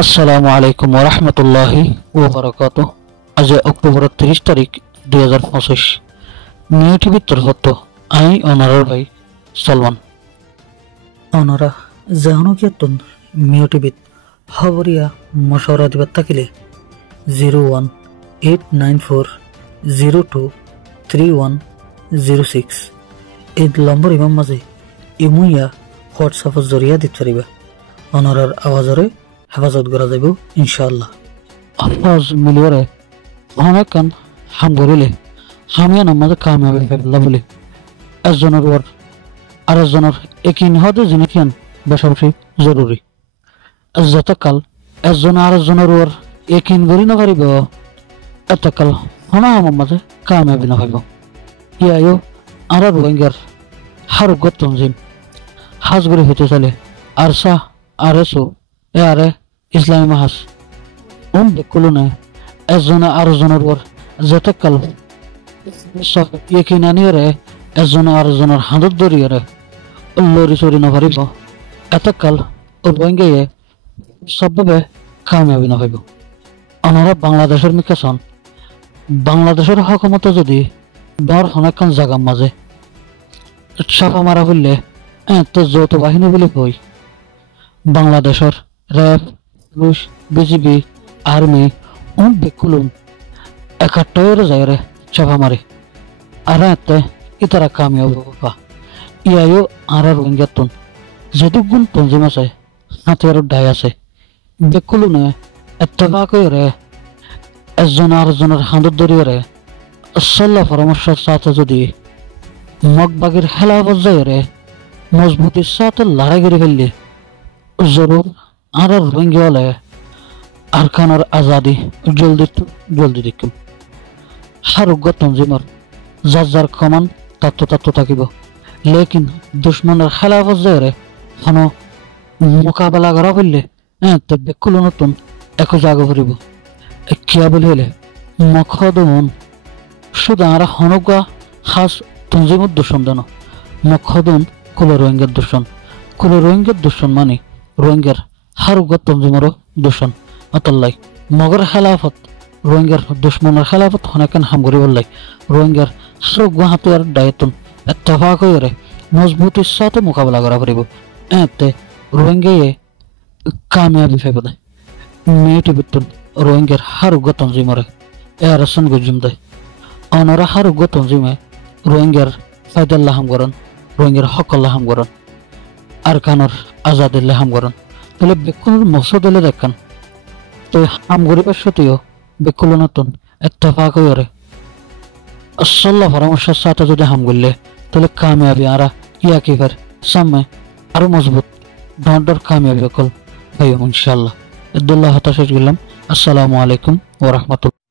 আসসালামু আলাইকুম ওয়া রাহমাতুল্লাহি ওয়া বারাকাতুহু। আজ অক্টোবর 30 তারিখ 2025। নিউ টিভির তরফত আই অনারার ভাই সলমান অনারা জাহানুকিয়াতুন মিউ টিভিত খবরিয়া মশওয়ারা দিবার থাকিলে 01894023106 এই নম্বর ইমাম মাঝে ইমুইয়া হোয়াটসঅ্যাপের জরিয়া দিতে পারিবা। অনারার আওয়াজরে হেফাজত করা যাব ইনশাআল্লাহ। আওয়াজ মিলিয়রে অনেকান হাম করিলে হামিয়া নামাজে কামিয়াবি ফেলা বলে একজনের ওর আর একজনের একিন হতে জিনিসিয়ান বেশি জরুরি। যতকাল একজন আর একজনের ওর একিন করি না পারিব এতকাল হনা আমার মাঝে কামিয়াবি না পাইব। ইয়াইও আর রোহিঙ্গার হারুগ তঞ্জিম হাজগুড়ি হইতে চলে আরসা আর এসো এ আরে ইসলামী মাহাজ দেখলো না একজনে আরেকজনের ওর যতকাল ইয়েকিনানিয়রে একজনে আরেকজনের হাঁদত ধরিয়রে লরি চরি না পারিব এতকাল রোহিঙ্গায়ে সবভাবে কামিয়াবি না হইব। ওনারা বাংলাদেশের মিকাশন বাংলাদেশের হকমতে যদি বর অনেকক্ষণ জাগার মাঝে চাপা মারা হইলে তো যৌথ বাহিনী বলে কই বাংলাদেশের র্যাব পুলিশ বিজিবি আর্মি বেকুলুম একাত্তরে যায় রে চাপা মারে আর এতে ইতারা কামিয়াব বাবা ইয়াইও আর রোহিঙ্গাতুন যেটুকুন তঞ্জিম আছে হাতিয়ার ডাই আছে বেকুলু নে এত্তেফাকই রে একজন আরেকজনের হাঁদত ধরিয়ে রে সল্লা পরামর্শের সাথে যদি মগবাগের হেলা পর্যায়ে রে মজবুতির সাথে লড়াই করে ফেললে জরুর আর রোহিঙ্গা হলে আর খানোর আজাদি জলদি দেখিম। হারুগ্য তঞ্জিমর যার যার কমান তাত্ত্ব থাকিব লেকিন দুশ্মনের খেলা পর্যায়ে হন মোকাবেলা করা করলে তো বেকুল নতুন একো জাগো ফুরিব কিয়া বলি হলে মখদন শুধু আর হনগা খাস তঞ্জিমর দূষণ দেন মখদন কুলো রোহিঙ্গার দূষণ মানে রোহিঙ্গার হারুগ্য তঞ্জিমরও দূষণ অতল্লাই মগর খেলাফত রোহিঙ্গার দুশ্মনের খেলাফত অনেকেন হাম করি বললাই রোহিঙ্গার হারুগ্য হাতিয়ার দায়িত্ব এত্তেফাক হয়ে মজবুতির সাথে মোকাবেলা করা পারিব এতে রোহিঙ্গায়ে কামিয়াবি ফেব দেয় মেয়েটি বিত্তুন রোহিঙ্গার হারুগ্য তঞ্জিমরে এরাসন গুজুম দেয় অনরা হারুগ্য তঞ্জিমে রোহিঙ্গার ফায়দাল্লাহ হাম করেন রোহিঙ্গার হকল্লাহ হাম করেন আর খানোর আজাদিল্লাহ হাম করেন তাহলে বেকুনের মকসদ হলে দেখান তো হাম গরিবের সত্যিও বেকুল নতুন এত্তেফাক হয়ে সল্লা পরামর্শের সাথে যদি হাম করলে তাহলে কামিয়াবি আরা ইয়া কি ফের সামনে আরো মজবুত ডর কামিয়াবি কল ভাই ইনশাআল্লাহ। আব্দুল্লাহ হতাশ গেলাম। আসসালামু আলাইকুম ওয়া রাহমাতুল্লাহ।